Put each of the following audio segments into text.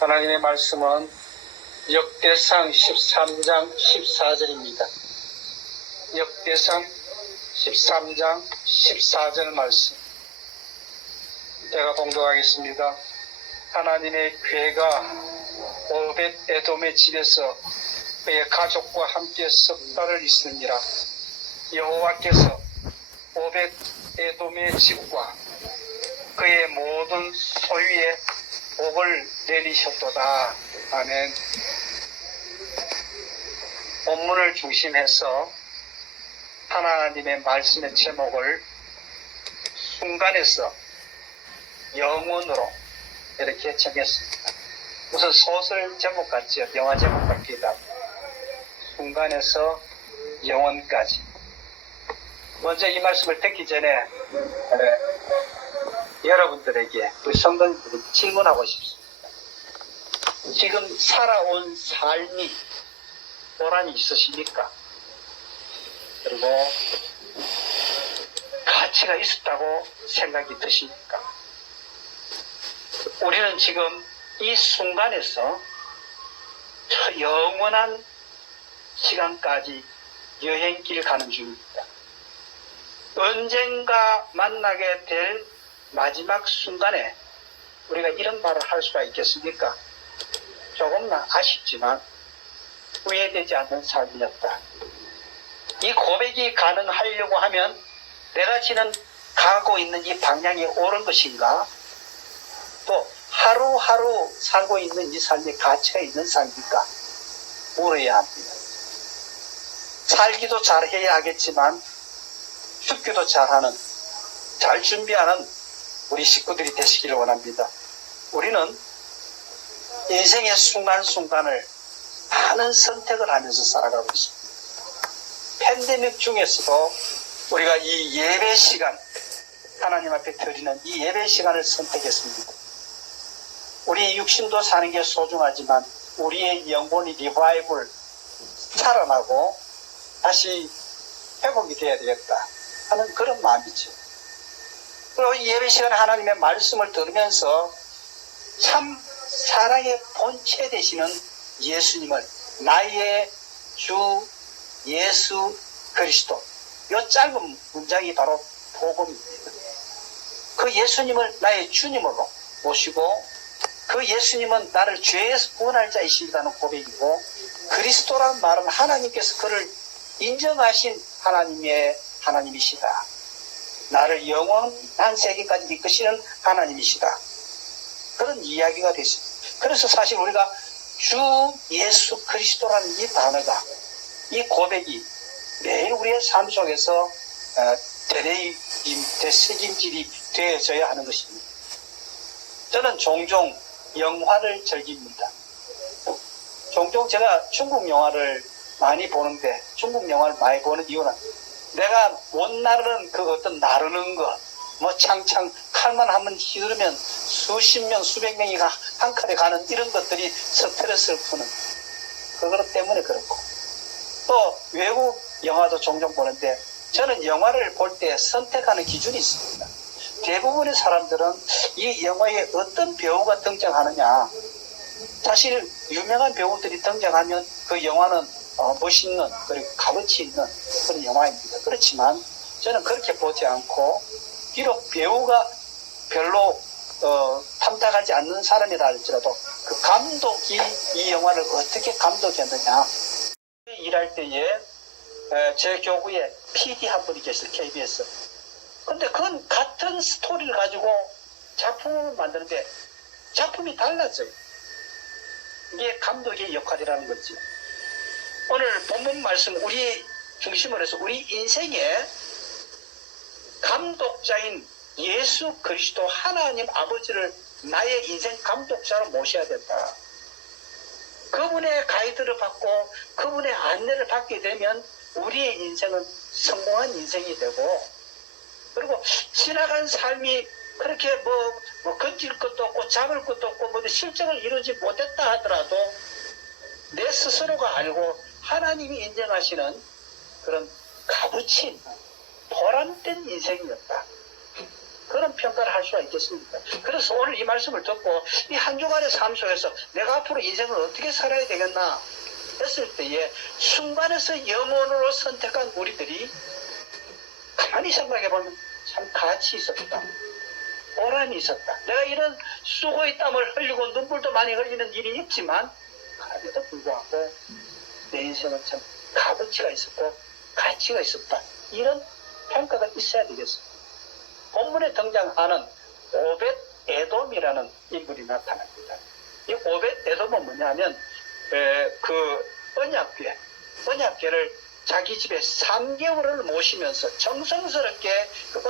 하나님의 말씀은 역대상 13장 14절입니다. 역대상 13장 14절 말씀 제가 봉독하겠습니다. 하나님의 괴가 오벳 에돔의 집에서 그의 가족과 함께 석 달을 있으니라. 여호와께서 오벳 에돔의 집과 그의 모든 소유에 복을 내리셨도다. 아멘. 본문을 중심해서 하나님의 말씀의 제목을 순간에서 영원으로 이렇게 정했습니다. 무슨 소설 제목 같지요? 영화 제목 같기도 하고. 순간에서 영원까지. 먼저 이 말씀을 듣기 전에 여러분들에게 우리 성도님들이 질문하고 싶습니다. 지금 살아온 삶이 보람이 있으십니까? 그리고 가치가 있었다고 생각이 드십니까? 우리는 지금 이 순간에서 저 영원한 시간까지 여행길 가는 중입니다. 언젠가 만나게 될 마지막 순간에 우리가 이런 말을 할 수가 있겠습니까? 조금은 아쉽지만 후회되지 않는 삶이었다. 이 고백이 가능하려고 하면 내가 지금 가고 있는 이 방향이 옳은 것인가? 또 하루하루 살고 있는 이 삶의 가치가 있는 삶입니까? 물어야 합니다. 살기도 잘해야 하겠지만 죽기도 잘하는, 잘 준비하는 우리 식구들이 되시기를 원합니다. 우리는 인생의 순간순간을 많은 선택을 하면서 살아가고 있습니다. 팬데믹 중에서도 우리가 이 예배 시간, 하나님 앞에 드리는 이 예배 시간을 선택했습니다. 우리 육신도 사는 게 소중하지만 우리의 영혼이 리바이벌 살아나고 다시 회복이 되어야 되겠다 하는 그런 마음이죠. 그리고 이 예배 시간에 하나님의 말씀을 들으면서 참 사랑의 본체 되시는 예수님을, 나의 주 예수 그리스도, 이 짧은 문장이 바로 복음입니다. 그 예수님을 나의 주님으로 모시고 그 예수님은 나를 죄에서 구원할 자이시다는 고백이고, 그리스도라는 말은 하나님께서 그를 인정하신 하나님이시다. 나를 영원한 세계까지 이끄시는 하나님이시다. 그런 이야기가 됐습니다. 그래서 사실 우리가 주 예수 그리스도라는 이 단어가, 이 고백이 매일 우리의 삶 속에서 되새김질이 되어져야 하는 것입니다. 저는 종종 영화를 즐깁니다. 종종 제가 중국 영화를 많이 보는데, 중국 영화를 많이 보는 이유는 내가 못 나르는 그 어떤 나르는 거, 뭐 창창 칼만 한번 휘두르면 수십 명, 수백 명이 한 칸에 가는 이런 것들이 스트레스를 푸는 그것 때문에 그렇고, 또 외국 영화도 종종 보는데 저는 영화를 볼 때 선택하는 기준이 있습니다. 대부분의 사람들은 이 영화에 어떤 배우가 등장하느냐, 사실 유명한 배우들이 등장하면 그 영화는 멋있는, 그리고 값어치 있는 그런 영화입니다. 그렇지만 저는 그렇게 보지 않고, 비록 배우가 별로 탐탁하지 않는 사람이라 할지라도 그 감독이 이 영화를 어떻게 감독했느냐. 일할 때에 제 교구에 PD 한 분이 계세요. KBS. 근데 그건 같은 스토리를 가지고 작품을 만드는데 작품이 달라져요. 이게 감독의 역할이라는 거지. 오늘 본문 말씀 우리 중심으로 해서 우리 인생의 감독자인 예수 그리스도 하나님 아버지를 나의 인생 감독자로 모셔야 된다. 그분의 가이드를 받고 그분의 안내를 받게 되면 우리의 인생은 성공한 인생이 되고, 그리고 지나간 삶이 그렇게 뭐 건질 것도 없고 잡을 것도 없고 뭐 실적을 이루지 못했다 하더라도 내 스스로가 알고 하나님이 인정하시는 그런 값어치 있는 보람된 인생이었다. 그런 그런 평가를 할 수가 있겠습니까? 그래서 오늘 이 말씀을 듣고 이 한 주간의 삶 속에서 내가 앞으로 인생을 어떻게 살아야 되겠나 했을 때에 순간에서 영혼으로 선택한 우리들이 가만히 생각해보면 참 가치 있었다. 보람이 있었다. 내가 이런 수고의 땀을 흘리고 눈물도 많이 흘리는 일이 있지만 그럼에도 불구하고 내 인생은 참 값어치가 있었고 가치가 있었다. 이런 평가가 있어야 되겠습니다. 본문에 등장하는 오벳 에돔이라는 인물이 나타납니다. 이 오벳 에돔은 뭐냐면 그 언약궤를 자기 집에 3개월을 모시면서 정성스럽게 그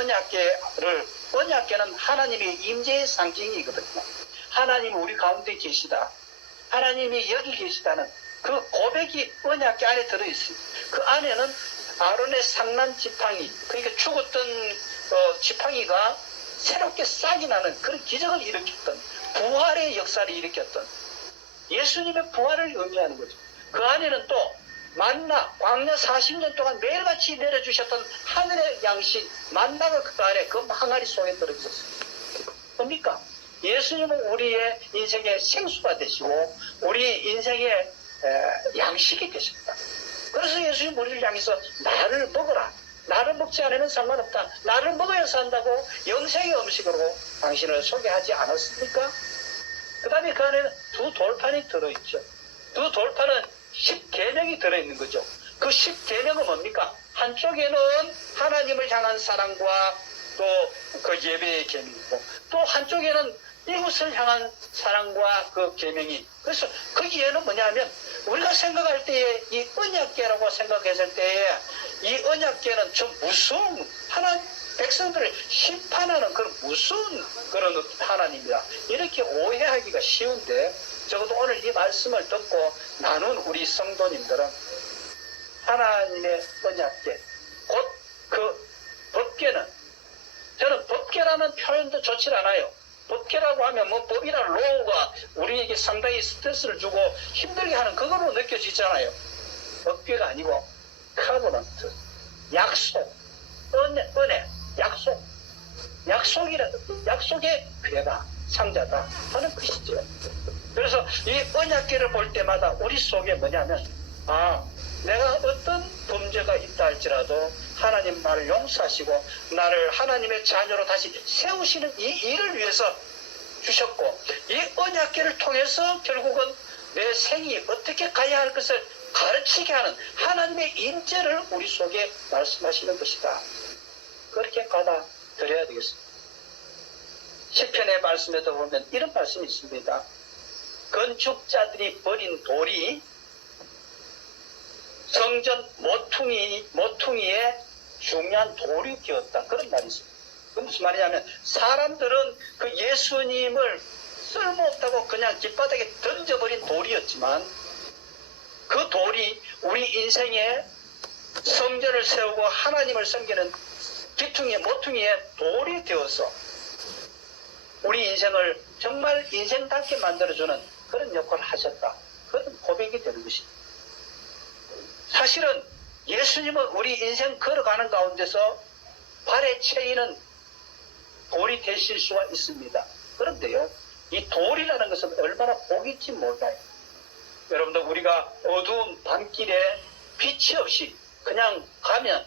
언약궤는 하나님의 임재의 상징이거든요. 하나님이 우리 가운데 계시다. 하나님이 여기 계시다는 그 고백이 언약궤 안에 들어있습니다. 그 안에는 아론의 상난 지팡이, 그러니까 죽었던 지팡이가 새롭게 싹이 나는 그런 기적을 일으켰던 부활의 역사를 일으켰던 예수님의 부활을 의미하는 거죠. 그 안에는 또 만나, 광야 40년 동안 매일같이 내려주셨던 하늘의 양식 만나가 그 안에 그 항아리 속에 들어있었습니다. 뭡니까? 예수님은 우리의 인생의 생수가 되시고 우리 인생의 양식이 되셨다. 그래서 예수님 우리를 향해서 나를 먹어라. 나를 먹지 않으면 상관없다. 나를 먹어야 산다고 영생의 음식으로 당신을 소개하지 않았습니까? 그 다음에 그 안에는 두 돌판이 들어있죠. 두 돌판은 10계명이 들어있는 거죠. 그 10계명은 뭡니까? 한쪽에는 하나님을 향한 사랑과 또 그 예배의 계명이고 또 한쪽에는 이웃을 향한 사랑과 그 계명이 그래서 거기에는 뭐냐면 우리가 생각할 때에 이 언약궤라고 생각했을 때에 이 언약궤는 좀 무서운 하나님 백성들을 심판하는 그런 무서운 그런 하나님이다. 이렇게 오해하기가 쉬운데 적어도 오늘 이 말씀을 듣고 나눈 우리 성도님들은 하나님의 언약궤 곧 그 법궤는 저는 법궤라는 표현도 좋지 않아요. 법궤라고 하면 뭐 법이나 로우가 우리에게 상당히 스트레스를 주고 힘들게 하는 그걸로 느껴지잖아요. 법궤가 아니고 카버넌트, 약속, 은혜, 약속, 약속의 궤다, 상자다 하는 것이죠. 그래서 이 언약궤를 볼 때마다 우리 속에 뭐냐면 내가 어떤 범죄가 있다 할지라도 하나님 나를 용서하시고 나를 하나님의 자녀로 다시 세우시는 이 일을 위해서 주셨고 이 언약궤를 통해서 결국은 내 생이 어떻게 가야 할 것을 가르치게 하는 하나님의 임재를 우리 속에 말씀하시는 것이다. 그렇게 받아들여야 되겠습니다. 시편의 말씀에도 보면 이런 말씀이 있습니다. 건축자들이 버린 돌이 성전 모퉁이에 중요한 돌이 되었다. 그런 말이 있습니다. 그 무슨 말이냐면 사람들은 그 예수님을 쓸모없다고 그냥 길바닥에 던져버린 돌이었지만 그 돌이 우리 인생에 성전을 세우고 하나님을 섬기는 모퉁이에 돌이 되어서 우리 인생을 정말 인생답게 만들어주는 그런 역할을 하셨다. 그런 고백이 되는 것입니다. 사실은 예수님은 우리 인생 걸어가는 가운데서 발에 채이는 돌이 되실 수가 있습니다. 그런데요, 이 돌이라는 것은 얼마나 복인지 몰라요. 여러분들 우리가 어두운 밤길에 빛이 없이 그냥 가면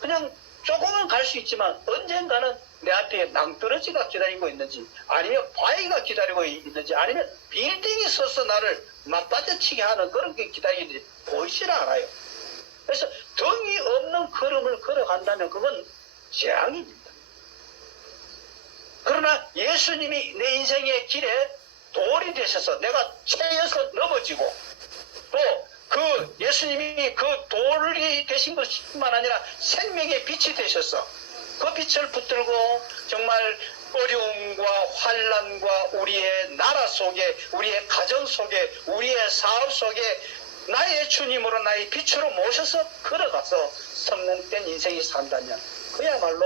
그냥 조금은 갈 수 있지만 언젠가는 내 앞에 낭떠러지가 기다리고 있는지 아니면 바위가 기다리고 있는지 아니면 빌딩이 서서 나를 맞받아치게 하는 그런 게 기다리는지 보이질 않아요. 그래서 덩이 없는 걸음을 걸어간다면 그건 재앙입니다. 그러나 예수님이 내 인생의 길에 돌이 되셔서 내가 채여서 넘어지고 또 그 예수님이 그 돌이 되신 것뿐만 아니라 생명의 빛이 되셔서 그 빛을 붙들고 정말 어려움과 환난과 우리의 나라 속에 우리의 가정 속에 우리의 사업 속에 나의 주님으로 나의 빛으로 모셔서 걸어가서 성공된 인생이 산다면 그야말로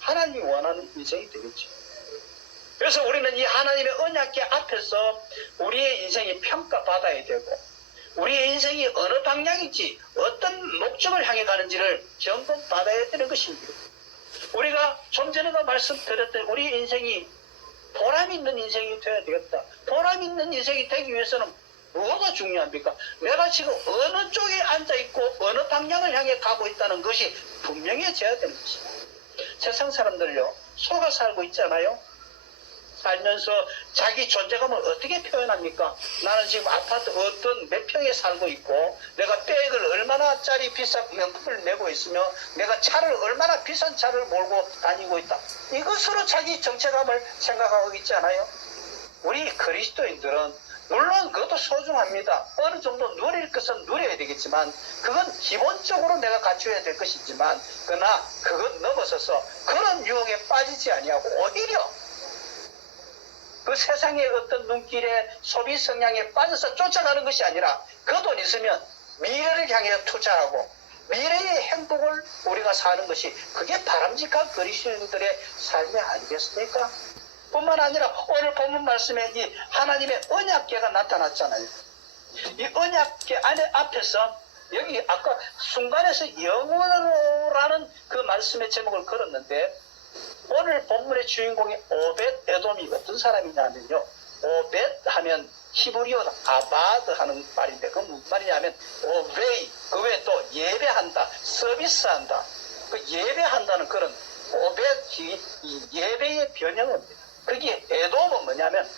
하나님이 원하는 인생이 되겠죠. 그래서 우리는 이 하나님의 언약궤 앞에서 우리의 인생이 평가받아야 되고 우리의 인생이 어느 방향인지 어떤 목적을 향해 가는지를 점검받아야 되는 것입니다. 우리가 좀 전에도 말씀드렸던 우리 인생이 보람 있는 인생이 되어야 되겠다. 보람 있는 인생이 되기 위해서는 뭐가 중요합니까? 내가 지금 어느 쪽에 앉아있고 어느 방향을 향해 가고 있다는 것이 분명해져야 되는 것입니다. 세상 사람들요, 속아 살고 있잖아요. 살면서 자기 존재감을 어떻게 표현합니까? 나는 지금 아파트 어떤 몇 평에 살고 있고, 내가 백을 얼마나 짜리 비싼 명품을 메고 있으며, 내가 차를 얼마나 비싼 차를 몰고 다니고 있다. 이것으로 자기 정체감을 생각하고 있지 않아요? 우리 그리스도인들은 물론 그것도 소중합니다. 어느 정도 누릴 것은 누려야 되겠지만, 그건 기본적으로 내가 갖춰야 될 것이지만, 그러나 그것 넘어서서 그런 유혹에 빠지지 아니하고 오히려 그 세상의 어떤 눈길에 소비 성향에 빠져서 쫓아가는 것이 아니라, 그 돈 있으면 미래를 향해 투자하고 미래의 행복을 우리가 사는 것이, 그게 바람직한 그리스도인들의 삶이 아니겠습니까? 뿐만 아니라 오늘 본문 말씀에 이 하나님의 언약궤가 나타났잖아요. 이 언약궤 안에 앞에서 여기 아까 순간에서 영원으로라는 그 말씀의 제목을 걸었는데, 오늘 본문의 주인공이 오벳 에돔이 어떤 사람이냐면요, 오벳 하면 히브리어로 아바드 하는 말인데, 그 무슨 말이냐면 오베이, 그 외에 또 예배한다, 서비스한다, 그 예배한다는 그런 오벳이 예배의 변형입니다. 거기에 에돔은 뭐냐면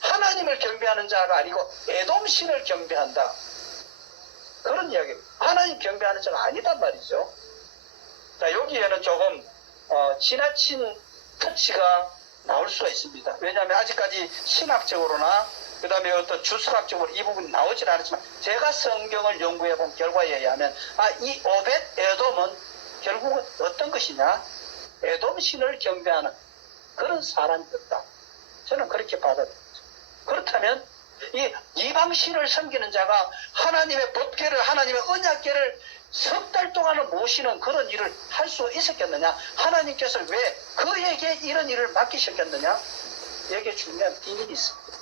하나님을 경배하는 자가 아니고 에돔 신을 경배한다, 그런 이야기입니다. 하나님 경배하는 자가 아니단 말이죠. 자, 여기에는 조금 지나친 터치가 나올 수가 있습니다. 왜냐하면 아직까지 신학적으로나 그 다음에 어떤 주석학적으로 이 부분이 나오질 않았지만, 제가 성경을 연구해 본 결과에 의하면 이 오벳 에돔은 결국은 어떤 것이냐, 에돔 신을 경배하는 그런 사람이었다. 저는 그렇게 받아들였죠. 그렇다면 이 이방신을 섬기는 자가 하나님의 법궤를, 하나님의 언약궤를 석 달 동안을 모시는 그런 일을 할 수 있었겠느냐? 하나님께서 왜 그에게 이런 일을 맡기셨겠느냐? 여기에 중요한 비밀이 있습니다.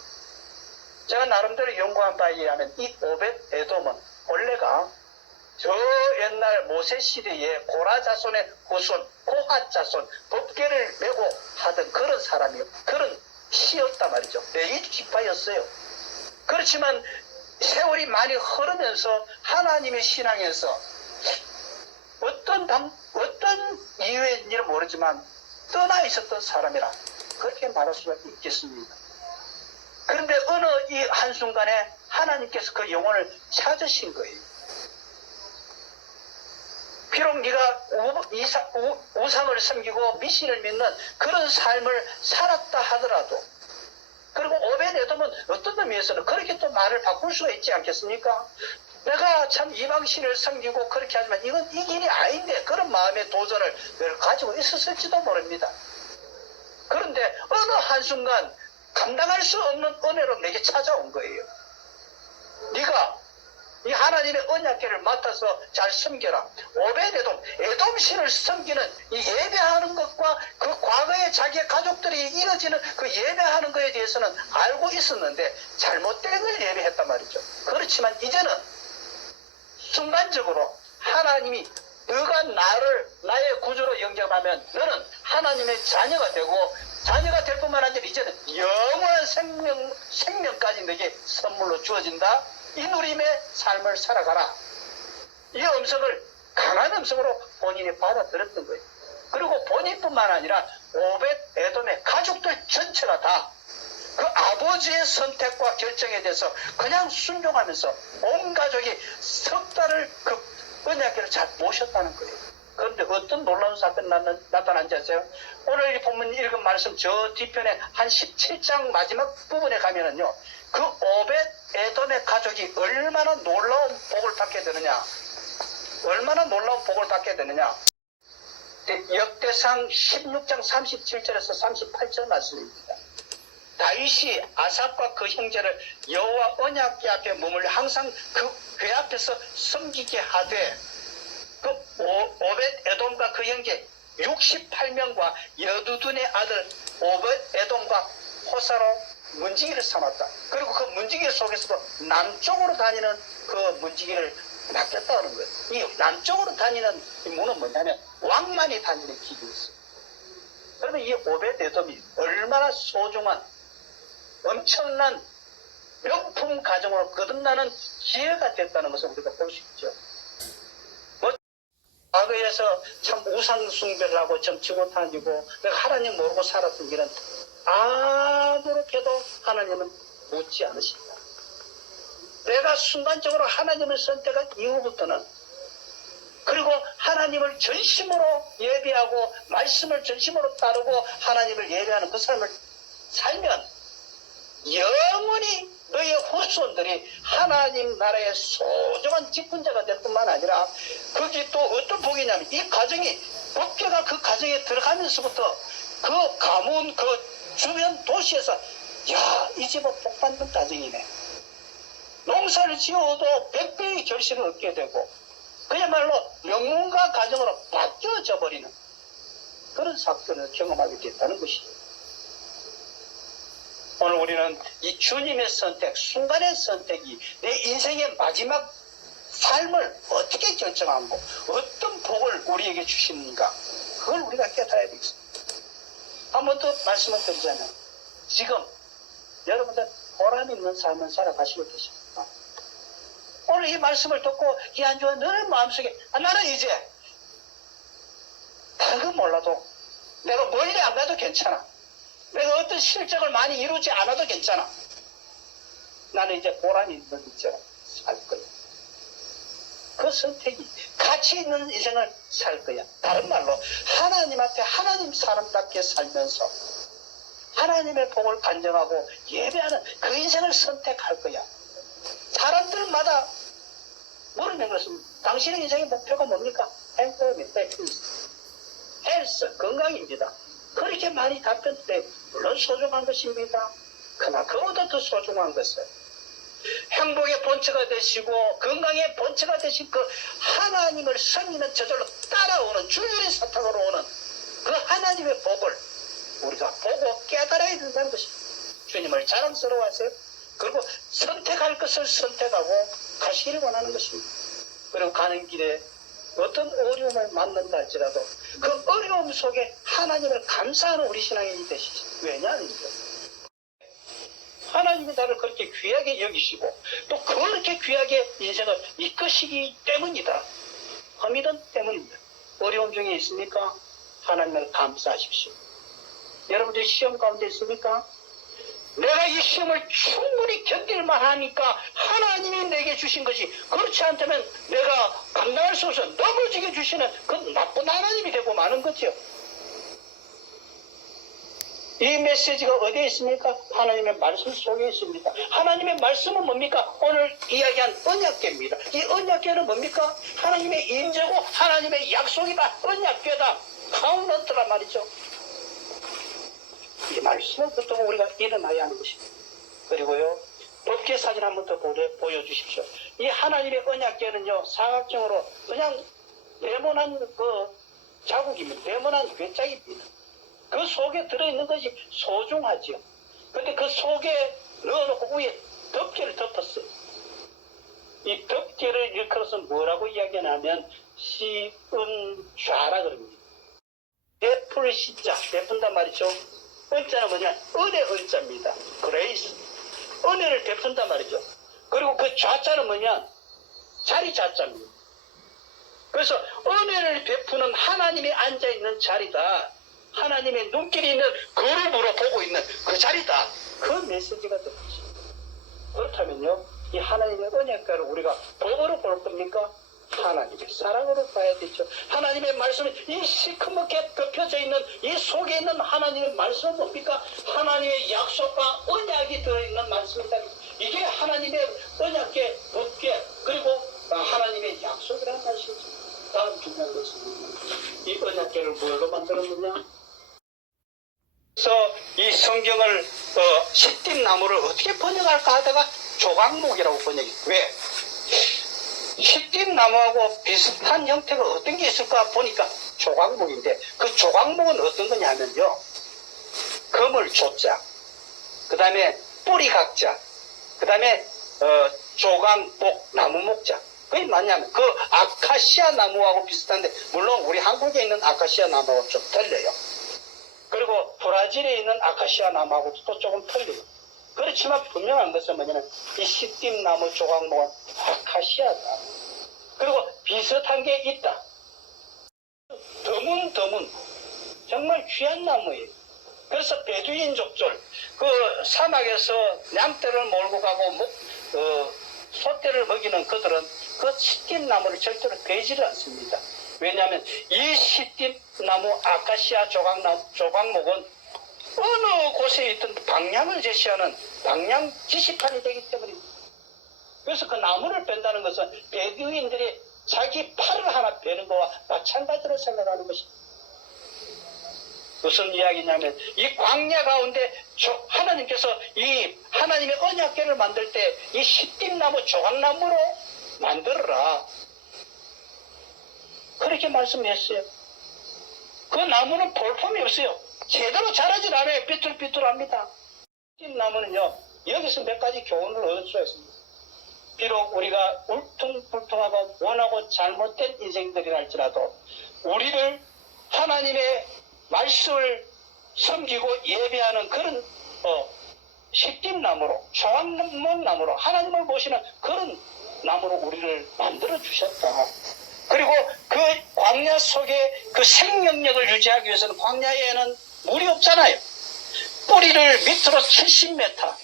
제가 나름대로 연구한 바에 의하면 이 오벳 에돔은 원래가 저 옛날 모세 시대에 고라 자손의 후손, 고핫 자손, 법궤를 메고 하던 그런 사람이요, 그런 시였단 말이죠. 레위 지파였어요. 그렇지만 세월이 많이 흐르면서 하나님의 신앙에서 어떤 이유인지는 모르지만 떠나 있었던 사람이라 그렇게 말할 수가 있겠습니다. 그런데 어느 이 한순간에 하나님께서 그 영혼을 찾으신 거예요. 비록 네가 우상을 섬기고 미신을 믿는 그런 삶을 살았다 하더라도, 그리고 오벳 에돔은 어떤 의미에서는 그렇게 또 말을 바꿀 수가 있지 않겠습니까? 내가 참 이방신을 섬기고 그렇게 하지만 이건 이 길이 아닌데, 그런 마음의 도전을 늘 가지고 있었을지도 모릅니다. 그런데 어느 한순간 감당할 수 없는 은혜로 내게 찾아온 거예요. 네가 이 하나님의 언약궤를 맡아서 잘 섬겨라. 오벳 에돔, 에돔신을 섬기는 이 예배하는 것과 그 과거에 자기의 가족들이 이어지는 그 예배하는 것에 대해서는 알고 있었는데 잘못된 걸 예배했단 말이죠. 그렇지만 이제는 순간적으로 하나님이 너가 나의 구주로 영접하면 너는 하나님의 자녀가 되고, 자녀가 될 뿐만 아니라 이제는 영원한 생명까지 너에게 선물로 주어진다. 이 누림의 삶을 살아가라. 이 음성을 강한 음성으로 본인이 받아들였던 거예요. 그리고 본인뿐만 아니라 오벳 에돔의 가족들 전체가 다 그 아버지의 선택과 결정에 대해서 그냥 순종하면서 온 가족이 석 달을 그 언약궤를 잘 모셨다는 거예요. 그런데 어떤 놀라운 사건이 나타난지 아세요? 오늘 이 본문 읽은 말씀 저 뒤편에 한 17장 마지막 부분에 가면은요, 그 오벳 에돔의 가족이 얼마나 놀라운 복을 받게 되느냐, 얼마나 놀라운 복을 받게 되느냐. 역대상 16장 37절에서 38절 말씀입니다. 다윗이 아삽과 그 형제를 여호와 언약궤 앞에 머물러 항상 그 궤 앞에서 섬기게 하되, 그 오벳 에돔과 그 형제 68명과 여두둔의 아들 오벳 에돔과 호사로 문지기를 삼았다. 그리고 그 문지기 속에서도 남쪽으로 다니는 그 문지기를 맡겼다는 거예요. 이 남쪽으로 다니는 이 문은 뭐냐면 왕만이 다니는 길이었어요. 그러면 이 오베데돔이 얼마나 소중한 엄청난 명품 가정으로 거듭나는 기회가 됐다는 것을 우리가 볼 수 있죠. 과거에서 참 우상숭배를 하고 정치고 다니고 내가 하나님 모르고 살았던 길은 아무렇게도 하나님은 묻지 않으십니다. 내가 순간적으로 하나님을 선택한 이후부터는 그리고 하나님을 전심으로 예배하고 말씀을 전심으로 따르고 하나님을 예배하는 그 삶을 살면 영원히 너의 후손들이 하나님 나라의 소중한 직분자가 될 뿐만 아니라 그게 또 어떤 복이냐면 이 가정이 법계가 그 가정에 들어가면서부터 그 가문 그 주변 도시에서 야, 이 집은 복받는 가정이네. 농사를 지어도 100배의 결실을 얻게 되고 그야말로 명문가 가정으로 바뀌어져 버리는 그런 사건을 경험하게 됐다는 것이죠. 오늘 우리는 이 주님의 선택, 순간의 선택이 내 인생의 마지막 삶을 어떻게 결정하고 어떤 복을 우리에게 주시는가 그걸 우리가 깨달아야 되겠습니다. 한 번 더 말씀을 드리자면 지금 여러분들 보람 있는 삶을 살아가시고 계십니까? 오늘 이 말씀을 듣고 기한주와 너의 마음속에 나는 이제 다른 건 몰라도 내가 멀리 안 가도 괜찮아. 내가 어떤 실적을 많이 이루지 않아도 괜찮아. 나는 이제 보람 있는 인생을 살 거야. 그 선택이 가치 있는 인생을 살 거야. 다른 말로 하나님 앞에 하나님 사람답게 살면서 하나님의 복을 간증하고 예배하는 그 인생을 선택할 거야. 사람들마다 물으는 것은 당신의 인생의 목표가 뭡니까? 행복입니다. 헬스, 건강입니다. 그렇게 많이 답변때 물론 소중한 것입니다. 그러나 그보다 더 소중한 것은 행복의 본체가 되시고 건강의 본체가 되신 그 하나님을 섬기는 저절로 따라오는 줄줄이 사탕으로 오는 그 하나님의 복을 우리가 보고 깨달아야 된다는 것입니다. 주님을 자랑스러워하세요. 그리고 선택할 것을 선택하고 가시기를 원하는 것입니다. 그리고 가는 길에 어떤 어려움을 만난다 할지라도 그 어려움 속에 하나님을 감사하는 우리 신앙인이 되시죠. 왜냐하면 하나님이 나를 그렇게 귀하게 여기시고 또 그렇게 귀하게 인생을 이끄시기 때문이다. 허미든 때문입니다. 어려움 중에 있습니까? 하나님을 감사하십시오. 여러분들 시험 가운데 있습니까? 내가 이 시험을 충분히 견딜만 하니까 하나님이 내게 주신 것이 그렇지 않다면 내가 감당할 수 없어 넘어지게 주시는 그 나쁜 하나님이 되고 마는 거죠. 이 메시지가 어디에 있습니까? 하나님의 말씀 속에 있습니다. 하나님의 말씀은 뭡니까? 오늘 이야기한 언약궤입니다. 이 언약궤는 뭡니까? 하나님의 인재고 하나님의 약속이다. 언약궤다. 카운런트란 말이죠. 이 말씀을 붙들고 우리가 일어나야 하는 것입니다. 그리고요, 법궤 사진 한 번 더 보여주십시오. 이 하나님의 언약궤는요, 사각형으로 그냥 네모난 그 자국입니다. 네모난 괴짝입니다. 그 속에 들어있는 것이 소중하지요. 근데 그 속에 넣어놓고 위에 덮개를 덮었어요. 이 덮개를 일컬어서 뭐라고 이야기하냐면 시은좌라 그럽니다. 베풀 시자, 베푼단 말이죠. 은자는 뭐냐? 은혜 은자입니다. 그레이스. 은혜를 베푼단 말이죠. 그리고 그 좌자는 뭐냐? 자리 좌자입니다. 그래서 은혜를 베푸는 하나님이 앉아있는 자리다. 하나님의 눈길이 있는 그룹으로 보고 있는 그 자리다. 그 메시지가 되겠지. 그렇다면요, 이 하나님의 언약궤를 우리가 법으로 볼 겁니까? 하나님의 사랑으로 봐야 되죠. 하나님의 말씀이 이 시커멓게 덮여져 있는 이 속에 있는 하나님의 말씀은 뭡니까? 하나님의 약속과 언약이 들어있는 말씀이다. 이게 하나님의 언약궤, 법궤, 그리고 하나님의 약속이라는 말씀이죠. 다음 중요한 것은 이 언약궤를 뭘로 만들었느냐? 그래서 이 성경을 시띠나무를 어떻게 번역할까 하다가 조각목이라고 번역이. 왜? 시띠나무하고 비슷한 형태가 어떤 게 있을까 보니까 조각목인데 그 조각목은 어떤 거냐면요, 그물 조자, 그 다음에 뿌리 각자, 그 다음에 조각목 나무 목자. 그게 뭐냐면 그 아카시아 나무하고 비슷한데 물론 우리 한국에 있는 아카시아 나무하고 좀 틀려요. 그리고 브라질에 있는 아카시아 나무하고도 또 조금 틀리고, 그렇지만 분명한 것은 뭐냐면 이 시띠나무 조각목은 아카시아다. 그리고 비슷한 게 있다. 드문드문 정말 귀한 나무예요. 그래서 베두인 족절, 그 사막에서 양떼를 몰고 가고 소떼를 먹이는 그들은 그 시띠나무를 절대로 베지를 않습니다. 왜냐하면 이 시띠나무 아카시아 조각목은 어느 곳에 있든 방향을 제시하는 방향 지시판이 되기 때문입니다. 그래서 그 나무를 뺀다는 것은 베두인들이 자기 팔을 하나 베는 것과 마찬가지로 생각하는 것입니다. 무슨 이야기냐면 이 광야 가운데 하나님께서 이 하나님의 언약궤를 만들 때 이 시띠나무 조각나무로 만들어라, 그렇게 말씀했어요. 그 나무는 볼품이 없어요. 제대로 자라질 않아요. 삐뚤삐뚤합니다. 시띠나무는요, 여기서 몇 가지 교훈을 얻을 수가 있습니다. 비록 우리가 울퉁불퉁하고 원하고 잘못된 인생들이라 할지라도 우리를 하나님의 말씀을 섬기고 예배하는 그런 시띠나무로, 조각목나무로, 하나님을 모시는 그런 나무로 우리를 만들어 주셨다. 그리고 그 광야 속에 그 생명력을 유지하기 위해서는 광야에는 물이 없잖아요. 뿌리를 밑으로 70m,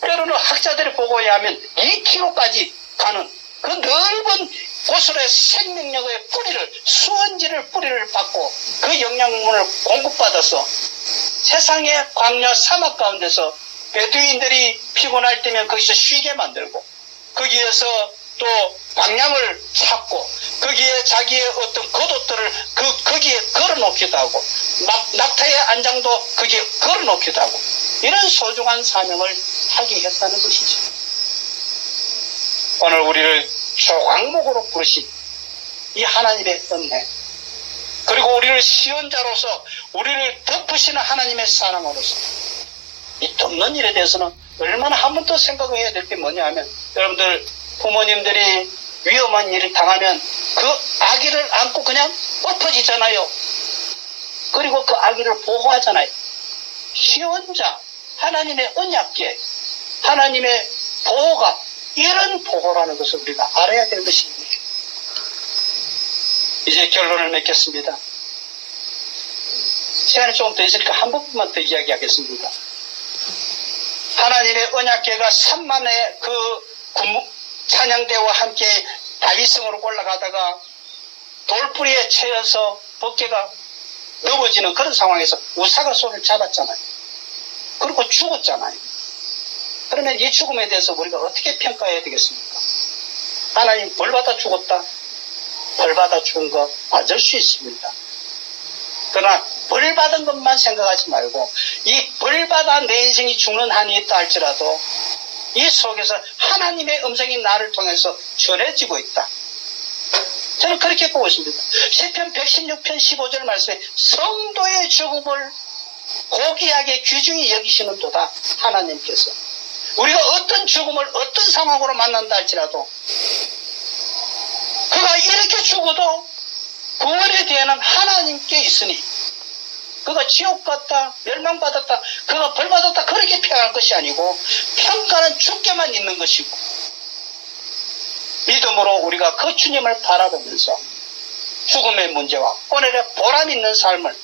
때로는 학자들의 보고에 하면 2km까지 가는 그 넓은 곳으로의 생명력의 뿌리를, 수원지를 뿌리를 받고 그 영양분을 공급받아서 세상의 광야 사막 가운데서 베두인들이 피곤할 때면 거기서 쉬게 만들고, 거기에서 또 방향을 찾고, 거기에 자기의 어떤 겉옷들을 거기에 걸어놓기도 하고, 낙타의 안장도 거기에 걸어놓기도 하고, 이런 소중한 사명을 하게 했다는 것이죠. 오늘 우리를 조각목으로 부르신 이 하나님의 은혜, 그리고 우리를 시원자로서 우리를 덮으시는 하나님의 사랑으로서 이 덮는 일에 대해서는 얼마나 한 번 더 생각을 해야 될 게 뭐냐 하면, 여러분들 부모님들이 위험한 일을 당하면 그 아기를 안고 그냥 엎어지잖아요. 그리고 그 아기를 보호하잖아요. 시원자, 하나님의 언약궤, 하나님의 보호가 이런 보호라는 것을 우리가 알아야 될 것입니다. 이제 결론을 맺겠습니다. 시간이 조금 더 있으니까 한 부분만 더 이야기하겠습니다. 하나님의 언약궤가 3만의 그 찬양대와 함께 다윗성으로 올라가다가 돌뿌리에 채여서 법궤가 넘어지는 그런 상황에서 우사가 손을 잡았잖아요. 그리고 죽었잖아요. 그러면 이 죽음에 대해서 우리가 어떻게 평가해야 되겠습니까? 하나님 벌받아 죽었다, 벌받아 죽은 거 맞을 수 있습니다. 그러나 벌받은 것만 생각하지 말고 이 벌받아 내 인생이 죽는 한이 있다 할지라도 이 속에서 하나님의 음성이 나를 통해서 전해지고 있다. 저는 그렇게 보고 있습니다. 시편 116편 15절 말씀에 성도의 죽음을 고귀하게 귀중히 여기시는 도다 하나님께서. 우리가 어떤 죽음을 어떤 상황으로 만난다 할지라도 그가 이렇게 죽어도 구원의 뒤에는 하나님께 있으니, 그가 지옥 갔다, 멸망받았다, 그가 벌받았다 그렇게 평할 것이 아니고 평가는 주께만 있는 것이고, 믿음으로 우리가 그 주님을 바라보면서 죽음의 문제와 오늘의 보람 있는 삶을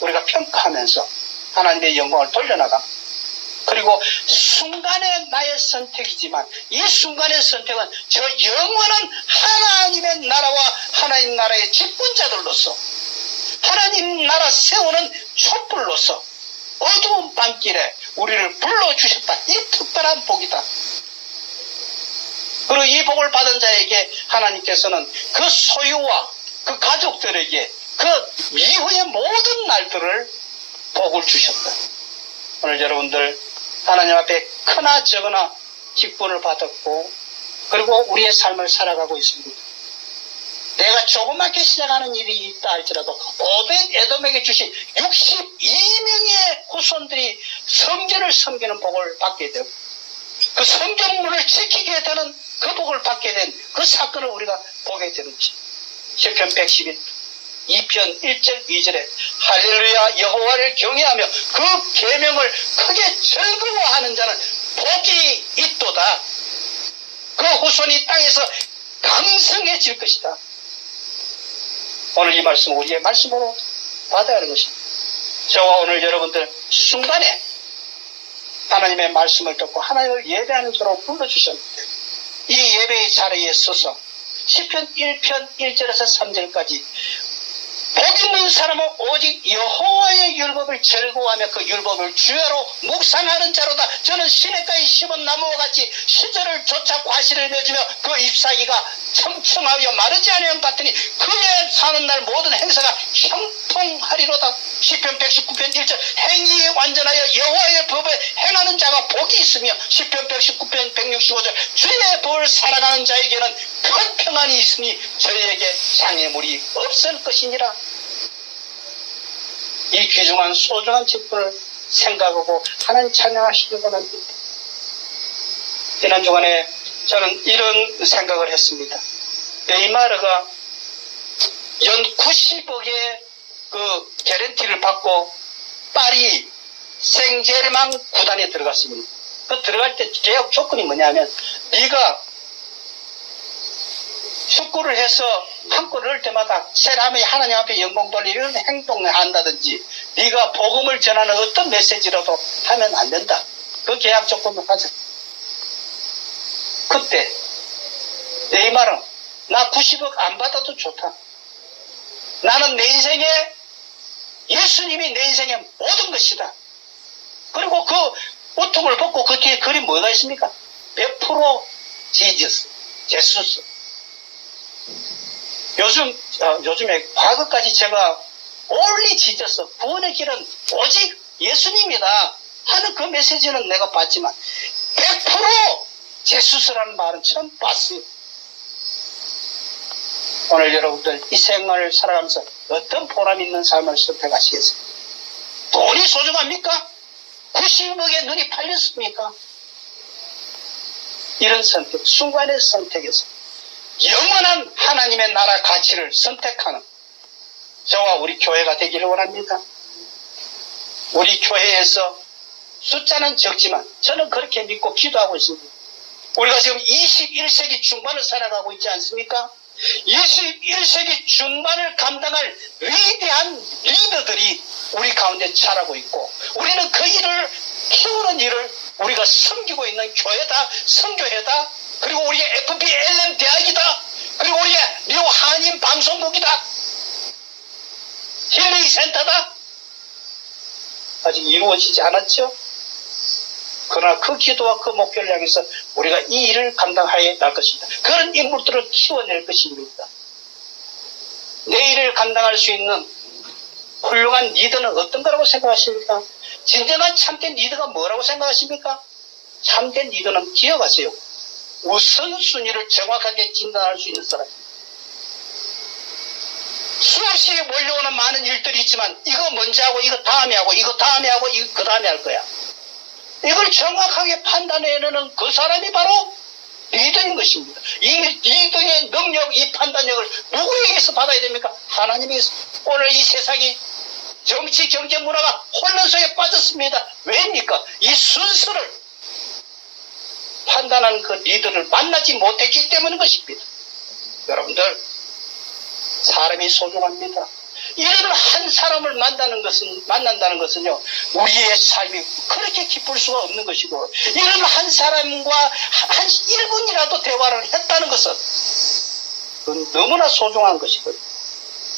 우리가 평가하면서 하나님의 영광을 돌려나가, 그리고 순간의 나의 선택이지만 이 순간의 선택은 저 영원한 하나님의 나라와 하나님 나라의 집권자들로서 하나님 나라 세우는 촛불로서 어두운 밤길에 우리를 불러주셨다. 이 특별한 복이다. 그리고 이 복을 받은 자에게 하나님께서는 그 소유와 그 가족들에게 그 이후의 모든 날들을 복을 주셨다. 오늘 여러분들 하나님 앞에 크나 적으나 직분을 받았고, 그리고 우리의 삶을 살아가고 있습니다. 내가 조그맣게 시작하는 일이 있다 할지라도 오벳 에돔에게 주신 62명의 후손들이 성전을 섬기는 복을 받게 되고, 그 성전문을 지키게 되는 그 복을 받게 된 그 사건을 우리가 보게 되는지, 시편 111 2편 1절 2절에 할렐루야 여호와를 경외하며 그 계명을 크게 즐거워하는 자는 복이 있도다. 그 후손이 땅에서 강성해질 것이다. 오늘 이 말씀 우리의 말씀으로 받아야 하는 것입니다. 저와 오늘 여러분들 순간에 하나님의 말씀을 듣고 하나님을 예배하는 자로 불러주셨는데 이 예배의 자리에 서서 시편 1편 1절에서 3절까지 복 있는 사람은 오직 여호와의 율법을 즐거워하며 그 율법을 주야로 묵상하는 자로다. 저는 시냇가에 심은 나무와 같이 시절을 쫓아 과실을 맺으며 그 잎사귀가 청청하여 마르지 않으면 같으니 그에 사는 날 모든 행사가 형통하리로다. 시편 119편 1절 행위에 완전하여 여호와의 법을 행하는 자가 복이 있으며 시편 119편 165절 주의 법을 살아가는 자에게는 큰 평안이 있으니 저희에게 장애물이 없을 것이니라. 이 귀중한 소중한 직분을 생각하고 하나님 찬양하시기 바랍니다. 지난 주간에 저는 이런 생각을 했습니다. 네이마르가 연 90억의 그 개런티를 받고 파리 생제르맹 구단에 들어갔습니다. 그 들어갈 때 계약 조건이 뭐냐면 네가 축구를 해서 한 골을 넣을 때마다 세람이 하나님 앞에 영광 돌리는 행동을 한다든지 네가 복음을 전하는 어떤 메시지라도 하면 안 된다. 그 계약 조건을 가져. 그때 네이마르는 나 90억 안 받아도 좋다. 나는 내 인생에 예수님이 내 인생의 모든 것이다. 그리고 그 옷통을 벗고 그 뒤에 글이 뭐가 있습니까? 100% 지저스, 제수스. 요즘에 과거까지 제가 only 지저스, 구원의 길은 오직 예수님이다 하는 그 메시지는 내가 봤지만 100% 제수스라는 말은 처음 봤어요. 오늘 여러분들 이 생활을 살아가면서 어떤 보람 있는 삶을 선택하시겠습니까? 돈이 소중합니까? 90억에 눈이 팔렸습니까? 이런 선택, 순간의 선택에서 영원한 하나님의 나라 가치를 선택하는 저와 우리 교회가 되기를 원합니다. 우리 교회에서 숫자는 적지만 저는 그렇게 믿고 기도하고 있습니다. 우리가 지금 21세기 중반을 살아가고 있지 않습니까? 21세기 중반을 감당할 위대한 리더들이 우리 가운데 자라고 있고 우리는 그 일을 키우는 일을 우리가 섬기고 있는 교회다, 선교회다, 그리고 우리의 FBLM 대학이다, 그리고 우리의 뉴 한인 방송국이다, 힐링 센터다. 아직 이루어지지 않았죠? 그러나 그 기도와 그 목표를 향해서 우리가 이 일을 감당하여 날 것입니다. 그런 인물들을 키워낼 것입니다. 내 일을 감당할 수 있는 훌륭한 리더는 어떤 거라고 생각하십니까? 진정한 참된 리더가 뭐라고 생각하십니까? 참된 리더는 기억하세요. 우선순위를 정확하게 진단할 수 있는 사람. 수없이 몰려오는 많은 일들이 있지만 이거 먼저 하고 이거 다음에 하고 이거 다음에 하고 이거 그 다음에 할 거야. 이걸 정확하게 판단해내는 그 사람이 바로 리더인 것입니다. 이 리더의 능력, 이 판단력을 누구에게서 받아야 됩니까? 하나님에게서. 오늘 이 세상이 정치, 경제, 문화가 혼란 속에 빠졌습니다. 왜입니까? 이 순서를 판단하는 그 리더를 만나지 못했기 때문인 것입니다. 여러분들, 사람이 소중합니다. 이런 한 사람을 만난다는 것은요, 우리의 삶이 그렇게 기쁠 수가 없는 것이고, 이런 한 사람과 한 1분이라도 대화를 했다는 것은 그건 너무나 소중한 것이거든요.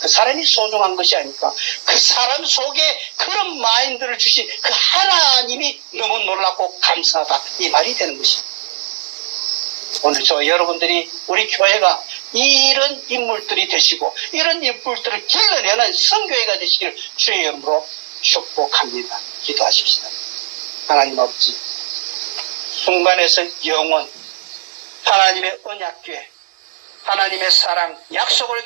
그 사람이 소중한 것이 아니까 그 사람 속에 그런 마인드를 주신 그 하나님이 너무 놀랍고 감사하다, 이 말이 되는 것입니다. 오늘 저 여러분들이 우리 교회가 이런 인물들이 되시고 이런 인물들을 길러내는 선교회가 되시기를 주의 이름으로 축복합니다. 기도하십시다. 하나님 아버지, 순간에서 영원, 하나님의 언약궤, 하나님의 사랑, 약속을